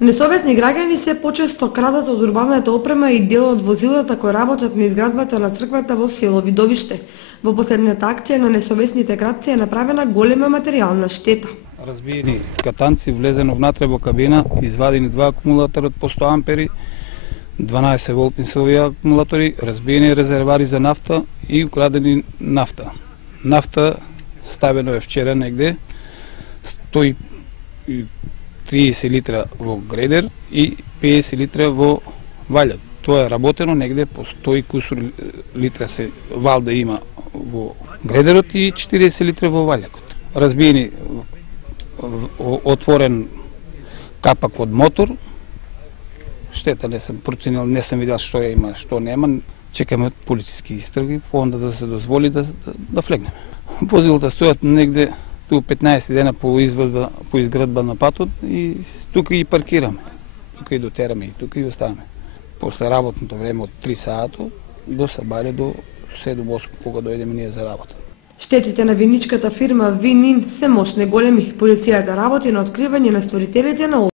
Несовесни граѓани се почесто крадат од урбаната опрема и дел од возилата кои работат на изградбата на црквата во село Видовиште. Во последната акција на несовесните крадци е направена голема материјална штета. Разбиени катанци, влезено внатре во кабина, извадени 2 акумулатори од по 100 ампери, 12 волтни силови акумулатори, разбиени резервари за нафта и украдени нафта. Нафта ставено е вчера негде 130 литра во гредер и 50 литра во валјак. Тоа е работено негде по 100 кусур литра се вал да има во гредерот и 40 литра во валјакот. Разбиени отворен капак од мотор. Штета не сам проценил, не сам видел што има, што нема. Чекаме полициски истраги, онда да се дозволи да влегнеме. Возилата стојат негде ту 15 дена по изградба на патот и тука ги паркираме. Тука и дотераме и тука и оставаме. После работното време од 3 сато до сабаре до 7-8 кога дојдеме ние за работа. Штетите на виничката фирма Винин се мощни големи. Полицијата работи на откривање на сторителите на